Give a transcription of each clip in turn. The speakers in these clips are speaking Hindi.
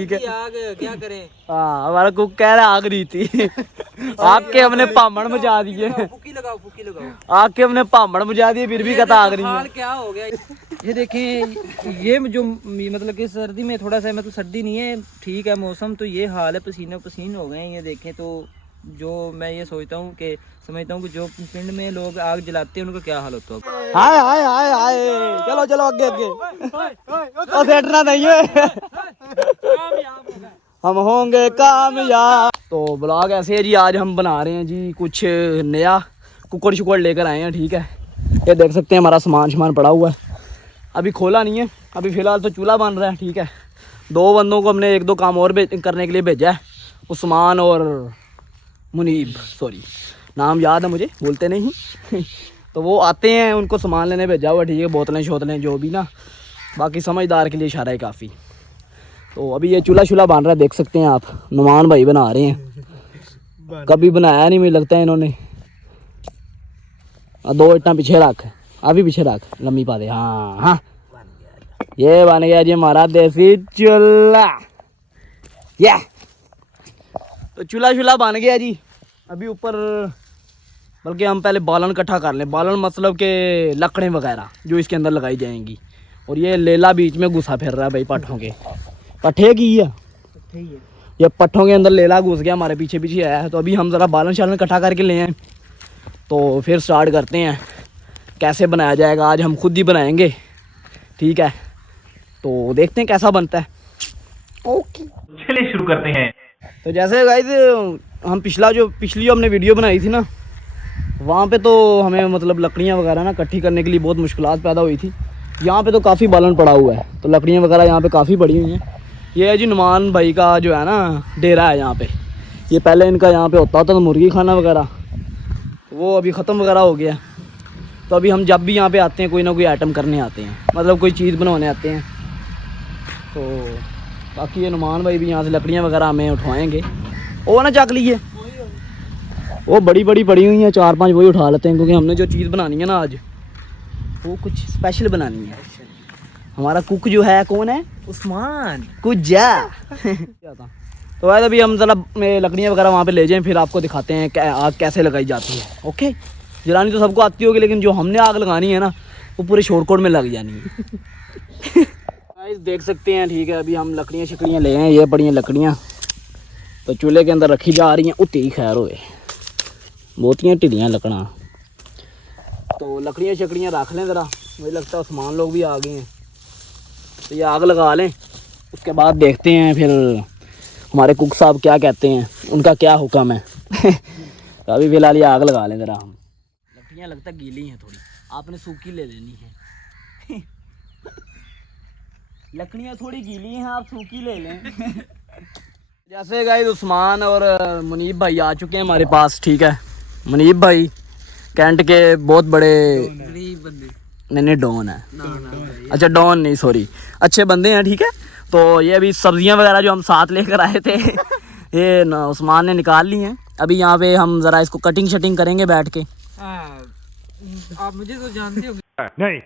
ठीक है आग क्या करें। हाँ हमारा कुक कह रहा आग रही थी आपके हमने पामड़ मचा दिए फुकी लगाओ फुकी लगाओ। आग के हमने पामड़ मचा दिए फिर भी कहता आग रही हाल है। क्या हो गया। ये देखें ये जो मतलब कि सर्दी में थोड़ा सा मतलब सर्दी नहीं है ठीक है मौसम तो ये हाल है पसीने पसीन हो गए हैं। ये देखें तो जो मैं ये सोचता हूँ कि समझता हूँ कि जो पिंड में लोग आग जलाते हैं उनका क्या हाल होता है। हाय हाय हाय हाय चलो चलो आगे आगे सेटना नहीं है हम होंगे कामयाब। तो ब्लॉग ऐसे है जी आज हम बना रहे हैं जी कुछ नया कुकर शुकर लेकर आए हैं। ठीक है ये देख सकते हैं हमारा सामान पड़ा हुआ है अभी खोला नहीं है अभी फ़िलहाल तो चूल्हा बन रहा है। ठीक है 2 बंदों को हमने 1-2 काम और करने के लिए भेजा है उस्मान और मुनीब सॉरी नाम याद है मुझे बोलते नहीं तो वो आते हैं उनको सामान लेने भेजा हुआ। ठीक है बोतलें शोतलें जो भी ना बाकी समझदार के लिए इशारा है काफ़ी। तो अभी ये चूल्हा शूल्हा बन रहा है देख सकते हैं आप नुमान भाई बना रहे हैं कभी बनाया नहीं मुझे लगता है इन्होंने। 2 इट्टा पीछे रख अभी पीछे रख लम्बी पा दे हाँ हाँ ये बन गया जी हमारा देसी चूल्हा। ये तो चूल्हा शूल्हा बन गया जी। अभी ऊपर बल्कि हम पहले बालन इकट्ठा कर लें बालन मतलब के लकड़ें वगैरह जो इसके अंदर लगाई जाएंगी। और ये लेला बीच में घुसा फिर रहा है भाई पट्ठों के पट्ठे की है ये पट्ठों के अंदर लेला घुस गया हमारे पीछे पीछे आया है। तो अभी हम ज़रा बालन शालन इकट्ठा करके ले आए तो फिर स्टार्ट करते हैं कैसे बनाया जाएगा। आज हम खुद ही बनाएंगे ठीक है तो देखते हैं कैसा बनता है। ओके चलिए शुरू करते हैं। तो जैसे गाइस हम पिछली जो हमने वीडियो बनाई थी ना वहाँ पे तो हमें मतलब लकड़ियाँ वगैरह ना इकट्ठी करने के लिए बहुत मुश्किलात पैदा हुई थी। यहाँ पे तो काफ़ी बालन पड़ा हुआ है तो लकड़ियाँ वगैरह यहाँ पे काफ़ी पड़ी हुई हैं। ये है जी नुमान भाई का जो है ना डेरा है यहाँ पे। ये पहले इनका यहाँ पे होता था मुर्गी खाना वगैरह वो अभी ख़त्म वगैरह हो गया। तो अभी हम जब भी यहाँ पे आते हैं कोई ना कोई आइटम करने आते हैं मतलब कोई चीज़ बनवाने आते हैं। तो बाकी ये नुमान भाई भी यहाँ से लकड़ियाँ वगैरह हमें उठवाएँगे। वो ना चक लीजिए वो बड़ी बड़ी पड़ी हुई हैं 4-5 वही उठा लेते हैं क्योंकि हमने जो चीज़ बनानी है ना आज वो कुछ स्पेशल बनानी है। हमारा कुक जो है कौन है उस्मान कुछ जा तो वैसे अभी हम ज़रा लकड़ियाँ वगैरह वहाँ पे ले जाएं फिर आपको दिखाते हैं आग कैसे लगाई जाती है। ओके जलानी तो सबको आती होगी लेकिन जो हमने आग लगानी है ना वो पूरे शॉर्टकट में लग जानी है देख सकते हैं। ठीक है अभी हम लकड़ियाँ शकड़ियाँ ले आए ये बड़ी लकड़ियाँ तो चूल्हे के अंदर रखी जा रही हैं उतनी खैर होए बहुतियाँ ढिलियाँ लकड़ा। तो लकड़ियाँ शकड़ियाँ रख लें ज़रा मुझे लगता है सामान लोग भी आ गए हैं तो ये आग लगा लें उसके बाद देखते हैं फिर हमारे कुक साहब क्या कहते हैं उनका क्या हुक्म है तो अभी फ़िलहाल ये आग लगा लें ज़रा हम। लकड़ियाँ लगता गीली हैं थोड़ी आपने सूखी ले लेनी है लकड़ियाँ थोड़ी गीली हैं आप सूखी ले लें जैसे गाइस उस्मान और मुनीब भाई आ चुके हैं हमारे पास। ठीक है मुनीब भाई कैंट के बहुत बड़े नहीं डॉन है अच्छा डॉन नहीं सॉरी अच्छे बंदे हैं। ठीक है तो ये अभी सब्जियां वगैरह जो हम साथ लेकर आए थे ये उस्मान ने निकाल ली हैं। अभी यहाँ पे हम ज़रा इसको कटिंग शटिंग करेंगे बैठ के। आप मुझे तो जानते हो नहीं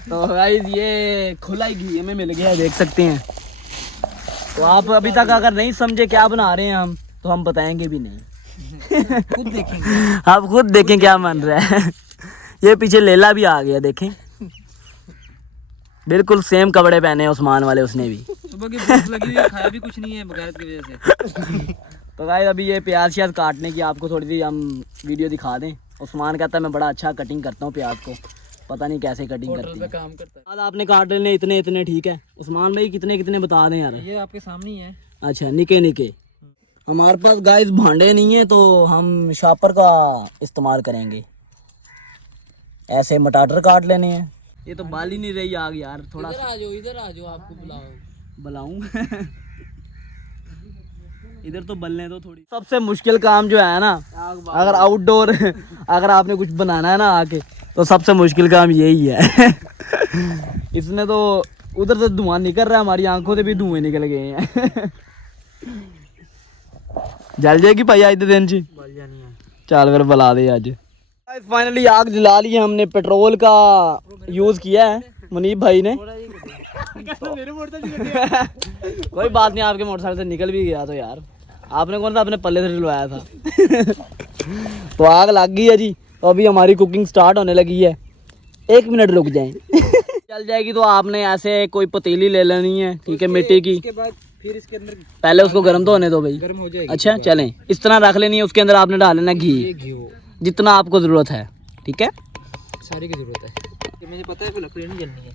तो गाइस ये खुला ही घी हमें मिल गया है देख सकते हैं। तो आप अभी तक अगर नहीं समझे क्या बना रहे हैं हम तो हम बताएंगे भी नहीं खुद देखेंगे आप खुद देखें क्या बन रहा है। ये पीछे लेला भी आ गया देखें बिल्कुल सेम कपड़े पहने हैं उस्मान वाले उसने भी। सुबह की भूख लगी हुई खाया भी कुछ नहीं है बगैर की वजह से। तो गाइस अभी ये प्याज श्याज काटने की आपको थोड़ी सी हम वीडियो दिखा दें। उस्मान कहता है मैं बड़ा अच्छा कटिंग करता हूँ प्याज को पता नहीं कैसे कटिंग करती है। काम करता आज आपने काट लेने इतने इतने ठीक है उस्मान भाई कितने कितने बता दें यार। ये आपके सामने ही है। अच्छा निके निके हमारे पास गाइस भांडे नहीं है तो हम शॉपर का इस्तेमाल करेंगे। ऐसे मटाटर काट लेने हैं। ये तो बाल ही नहीं रही आग यार थोड़ा इधर आ जाओ आपको बुलाऊं इधर तो बलने दो थोड़ी। सबसे मुश्किल काम जो है ना अगर आउटडोर अगर आपने कुछ बनाना है ना आके तो सबसे मुश्किल काम यही है इसने तो उधर से धुआं निकल रहा है हमारी आंखों से भी धुएं निकल गए हैं जल जाएगी भाई आज दिन जी चल फिर बुला दे आज। फाइनली आग जला ली है हमने पेट्रोल का यूज़ किया है मुनीब भाई ने। मेरे कोई बात नहीं, आपके मोटरसाइकिल से निकल भी गया तो यार, आपने कौन सा अपने पल्ले से डलवाया था। तो आग लग गई है जी, तो अभी हमारी कुकिंग स्टार्ट होने लगी है। 1 मिनट रुक जाएं। चल जाएगी। तो आपने ऐसे कोई पतीली ले लेनी है, ठीक है, मिट्टी की। उसके बाद फिर इसके अंदर पहले उसको गर्म तो होने दो भाई, गर्म हो जाएगी। अच्छा चलें, इस तरह रख लेनी है। उसके अंदर आपने डालना घी, जितना आपको ज़रूरत है, ठीक है। सारी की जरूरत है, मुझे पता है कि लकड़ी नहीं जलनी है।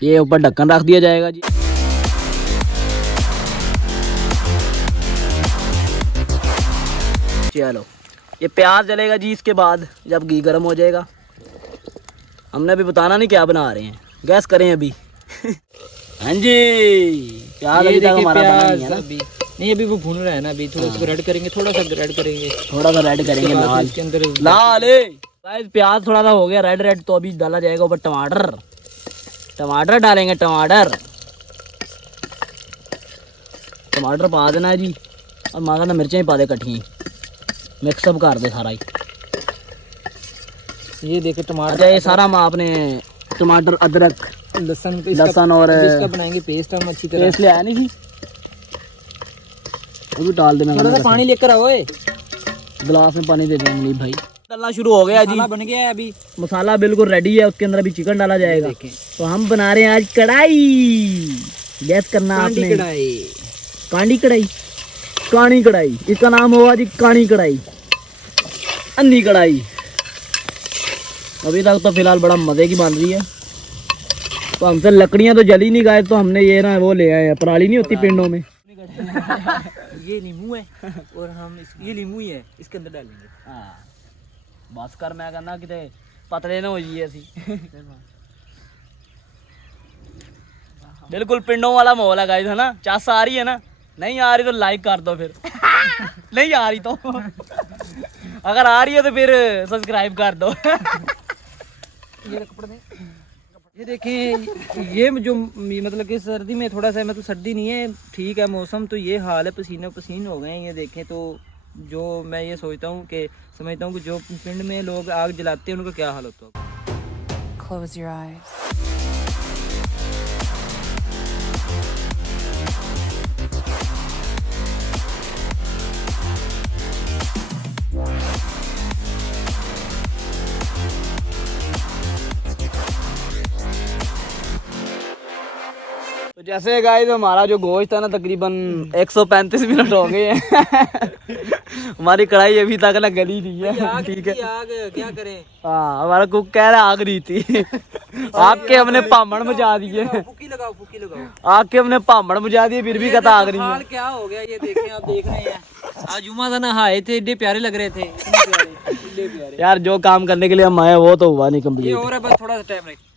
ये ऊपर ढक्कन रख दिया जाएगा जी। चलो ये प्याज जलेगा जी। इसके बाद जब घी गर्म हो जाएगा, हमने अभी बताना नहीं क्या बना रहे हैं, गैस करें अभी। हाँ जी, प्याज अभी तक हमारा बना नहीं है ना। नहीं अभी वो भून रहा है ना, अभी थोड़ा इसको रेड करेंगे, थोड़ा सा रेड करेंगे, लाल इसके अंदर लाल। गाइस प्याज थोड़ा सा हो गया रेड, तो अभी डाला जाएगा ऊपर टमाटर। टमाटर डालेंगे, टमाटर पा देना है जी। और मागा ना मिर्चें पा दे कट्ठी, मिक्सअप कर दे सारा ही। ये देखे टमाटर। अच्छा ये सारा हम आपने टमाटर, अदरक, लहसुन और इसका बनाएंगे पेस्ट हम अच्छी तरह। पेस्ट ले आया नहीं थी, वो भी डाल देना। थोड़ा सा पानी लेकर आओ, गिलास में पानी दे दें मुनीब भाई। डालना शुरू हो गया जी, बन गया है अभी, मसाला बिल्कुल रेडी है। उसके अंदर अभी चिकन डाला जाएगा। तो हम बना रहे हैं आज कढ़ाई। गैस करना आपने, कानी कढ़ाई, इसका नाम होगा जी कानी कढ़ाई, अन्नी कढ़ाई। अभी तक तो फिलहाल बड़ा मजे की बन रही है। तो हमसे लकड़ियां तो जली नहीं गए, तो हमने ये ना वो ले आए हैं, पराली नहीं होती पिंडों में। ये नींबू है और हम ये नींबू ही है, इसके अंदर डालेंगे। हाँ बस कर, मैं कहना कि पतले ना हो जाइए ऐसी। बिल्कुल पिंडों वाला माहौल है गाइस, है ना। चास आ रही है ना, नहीं आ रही तो लाइक कर दो फिर। नहीं आ रही तो अगर आ रही है तो फिर सब्सक्राइब कर दो। ये देखें, ये जो मतलब कि सर्दी में थोड़ा सा, मतलब सर्दी नहीं है, ठीक है मौसम, तो ये हाल है, पसीने पसीन हो गए हैं। ये देखें तो जो मैं ये सोचता हूँ कि समझता हूँ कि जो पिंड में लोग आग जलाते हैं उनका क्या हाल होता है। Close your eyes. तो जैसे गाइस हमारा जो गोश्त है ना, तकरीबन 135 मिनट हो गए हैं। हमारी कढ़ाई अभी तक ना गली नहीं है, ठीक है। आग क्या करें? हाँ हमारा कुक कह रहा है आग रही थी। आग के हमने पामड़ मचा दिए, फुकी लगाओ। आग के हमने पामड़ मचा दिए, फिर भी कहता आग रही हाल है। क्या हो गया ये देखें, आप देख रहे हैं। आज जुमा था ना, हाए थे, इतने प्यारे लग रहे थे, इतने प्यारे। यार जो काम करने के लिए हम आए वो तो हुआ नहीं ये कंप्लीट। और है, बस थोड़ा सा टाइम लगे।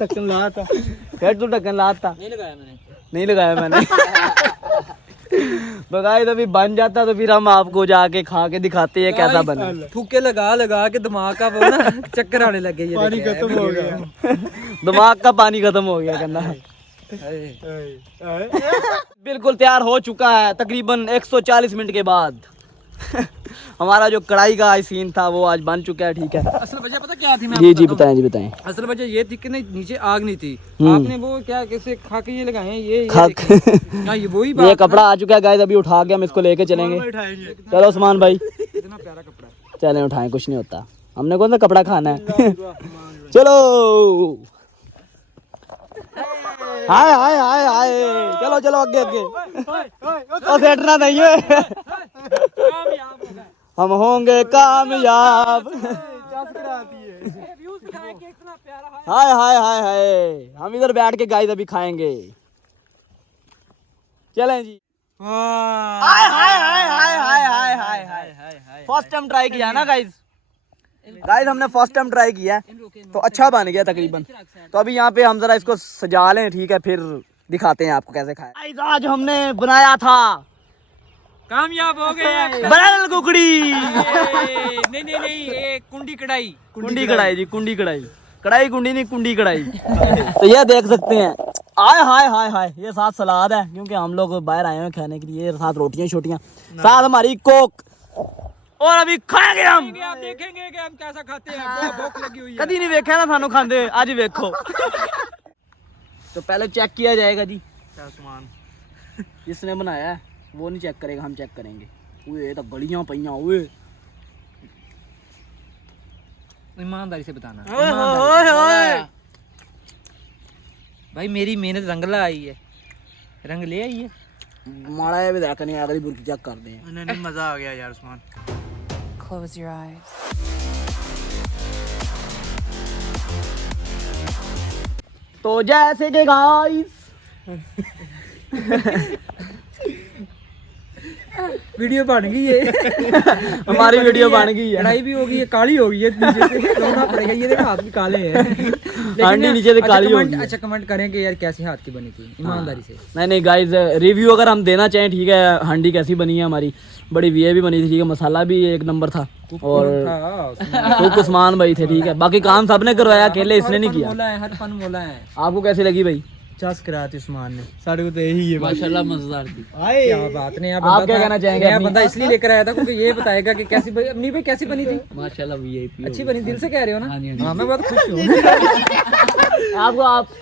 ढक्कन लाया था फिर, तू ढक्कन लाया था? नहीं लगाया मैंने। तो गाइस अभी बन जाता तो फिर हम आपको जाके खा के दिखाते हैं कैसा बना। फुके लगा के दिमाग का वो ना चक्कर आने लगे। ये पानी खत्म हो गया। दिमाग का पानी खत्म हो गया करना। बिल्कुल तैयार हो चुका है तकरीबन 140 मिनट के बाद। हमारा जो कढ़ाई का सीन था वो आज बन चुका है, ठीक है। असल वजह पता क्या थी? मैं जी बताएं। असल वजह ये थी कि नीचे आग नहीं थी। हम्म। आपने वो क्या कैसे खा के ये लगाए हैं, ये ये वही ये कपड़ा आ चुका है गाइस, अभी उठा के हम इसको लेके चलेंगे। चलो उस्मान भाई, इतना प्यारा कपड़ा। चलें उठाएं, कुछ नहीं होता, हमने कौन सा कपड़ा खाना है। चलो हाय हाय हाय हाय, चलो आगे। ओ सेटना नहीं है, हम होंगे कामयाब। हाय हाय हाय हाय, हम इधर बैठ के गाइस अभी खाएंगे। चलें जी। हाय हाय हाय हाय हाय हाय हाय हाय, फर्स्ट टाइम ट्राई किया ना गाइस। हमने फर्स्ट टाइम ट्राई किया है, तो अच्छा बन गया तकरीबन। तो अभी यहाँ पे हम जरा इसको सजा लें, ठीक है, फिर दिखाते हैं आपको कैसे खाएं। आज हमने बनाया था, कामयाब हो गए, बनाना कुकड़ी। नहीं, ये कुंडी कढ़ाई जी, कुंडी कढ़ाई कुंडी नहीं, कुंडी कढ़ाई। तो ये देख सकते हैं, आय हाय हाय हाय, ये साथ सलाद है क्योंकि हम लोग बाहर आए हैं खाने के लिए, साथ रोटियां छोटियां, साथ हमारी कोक और अभी खाएंगे हम। आप देखेंगे कि हम कैसा खाते हैं, बहुत भूख लगी हुई है। कभी नहीं देखा ना थानू खांदे, आज देखो। तो पहले चेक किया जाएगा जी क्या सामान जिसने बनाया है वो नहीं चेक करेगा, हम चेक करेंगे। ओए ये तो गलियां पईयां, ओए ईमानदारी से बताना। ओए भाई मेरी मेहनत रंग ला आई है, रंग ले आई है। माड़ा है भी देखा नहीं, अगली बुरकी चेक करते हैं। नहीं मजा आ गया यार उस्मान। Close your eyes. तो जैसे कि गाइस वीडियो बन गई है। हमारी वीडियो बन गई है। कढ़ाई भी हो गई है, काली हो गई है नीचे से, धोना पड़ेगा। ये देखो हाथ भी काले हैं। हांडी नीचे से काली हो गई है। अच्छा कमेंट करें कि यार कैसे हाथ की बनी थी, ईमानदारी से। नहीं नहीं गाइस, रिव्यू अगर हम देना चाहें ठीक है, हांडी कैसी बनी है हमारी, बड़ी वीआईपी बनी थी ठीक है, मसाला भी एक नंबर था और कुक उस्मान भाई थे ठीक है। बाकी काम सबने करवाया, अकेले इसने नहीं किया। मोला है, हर फन मोला है। आपको कैसी लगी भाई? चस कराती उस्मान ने, साढ़े को तो यही है माशाल्लाह मजेदार थी। क्या बात नहीं। आप क्या कहना चाहेंगे? मैं बंदा इसलिए लेकर आया था क्योंकि ये बताएगा कि कैसी बनी। अपनी भाई कैसी बनी थी? माशाल्लाह वीआईपी अच्छी बनी, दिल से कह रहे हो ना? हाँ जी, हाँ मैं बहुत खुश हूँ।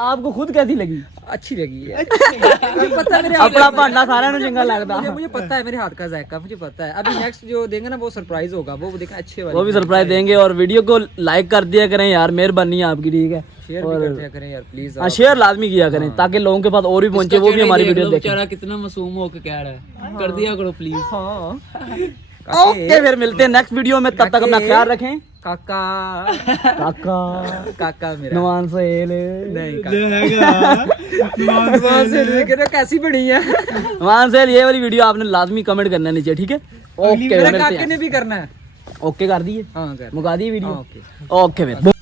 आपको खुद कैसी लगी? अच्छी लगी है। पता है मेरे हाथ अपना भांडा सारा नु चंगा लगता। मुझे पता है मेरे हाथ का जायका, मुझे पता है। अभी नेक्स्ट जो देंगे ना वो सरप्राइज होगा, वो देखना अच्छे वाले। वो भी सरप्राइज देंगे और वीडियो को लाइक कर दिया करें यार, मेहरबानी है आपकी ठीक है। शेयर भी कर दिया करें यार प्लीज। हाँ शेयर लाजमी किया करें ताकि लोगों के पास और भी पहुंचे, वो भी हमारी वीडियो देखें। बेचारा कितना मासूम होके कह रहा है, कर दिया करो प्लीज। हाँ ओके फिर मिलते हैं नेक्स्ट वीडियो में, तब तक अपना ख्याल रखें। काका काका काका मेरा नवान सेल नहीं काका कैसी बनी है। नवान सेल ये वाली वीडियो आपने लाजमी कमेंट करना नीचे ठीक है। ओके मेरे मिलते काके हैं। ने भी करना है। ओके कर दिए, हाँ कर मुका दी वीडियो। हाँ, ओके। ओके फिर।